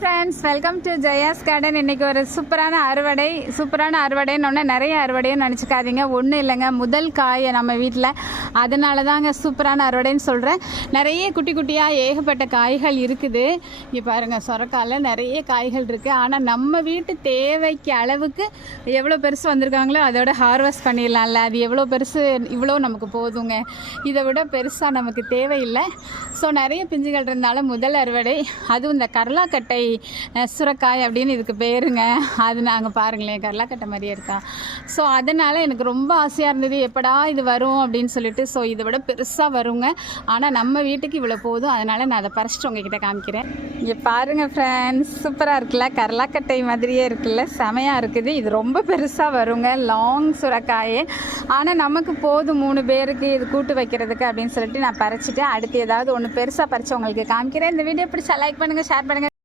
Friends, welcome to Jaya's garden. இன்றைக்கி ஒரு சூப்பரான அறுவடைன்னு நிறைய அறுவடைன்னு நினச்சிக்காதீங்க. ஒன்றும் இல்லைங்க, முதல் காயை நம்ம வீட்டில், அதனால தாங்க சூப்பரான அறுவடைன்னு சொல்கிறேன். நிறைய குட்டி குட்டியாக ஏகப்பட்ட காய்கள் இருக்குது. இங்கே பாருங்கள், சொரக்காயில் நிறைய காய்கள் இருக்குது. ஆனால் நம்ம வீட்டு தேவைக்கு அளவுக்கு எவ்வளோ பெருசு வந்திருக்காங்களோ அதோட ஹார்வெஸ்ட் பண்ணிடலாம்ல. அது எவ்வளோ பெருசு, இவ்வளோ நமக்கு போதுங்க. இதை விட பெருசாக நமக்கு தேவையில்லை. ஸோ நிறைய பிஞ்சுகள் இருந்தாலும் முதல் அறுவடை. அதுவும் இந்த கரலாக்கட்டை சுரக்காய் அப்படின்னு இதுக்கு பேருங்க. அது நாங்கள் பாருங்களேன், கரலாக்கட்டை மாதிரியே இருக்கா. ஸோ அதனால் எனக்கு ரொம்ப ஆசையாக இருந்தது, எப்படா இது வரும் அப்படின்னு சொல்லிட்டு. ஸோ இதை விட பெருசாக வருங்க. ஆனால் நம்ம வீட்டுக்கு இவ்வளோ போதும். அதனால் நான் அதை பறிச்சிட்டு உங்ககிட்ட காமிக்கிறேன். இங்கே பாருங்கள் ஃப்ரெண்ட்ஸ், சூப்பராக இருக்குல்ல, கரலாக்கட்டை மாதிரியே இருக்குல்ல, செமையாக இருக்குது. இது ரொம்ப பெருசாக வருங்க, லாங் சுரக்காயே. ஆனால் நமக்கு போதும் 3 பேருக்கு இது கூட்டு வைக்கிறதுக்கு அப்படின்னு சொல்லிட்டு நான் பறிச்சிட்டு அடுத்து ஏதாவது ஒன்று பெருசாக பறித்து உங்களுக்கு காமிக்கிறேன். இந்த வீடியோ பிடிச்சா லைக் பண்ணுங்கள், ஷேர் பண்ணுங்கள்.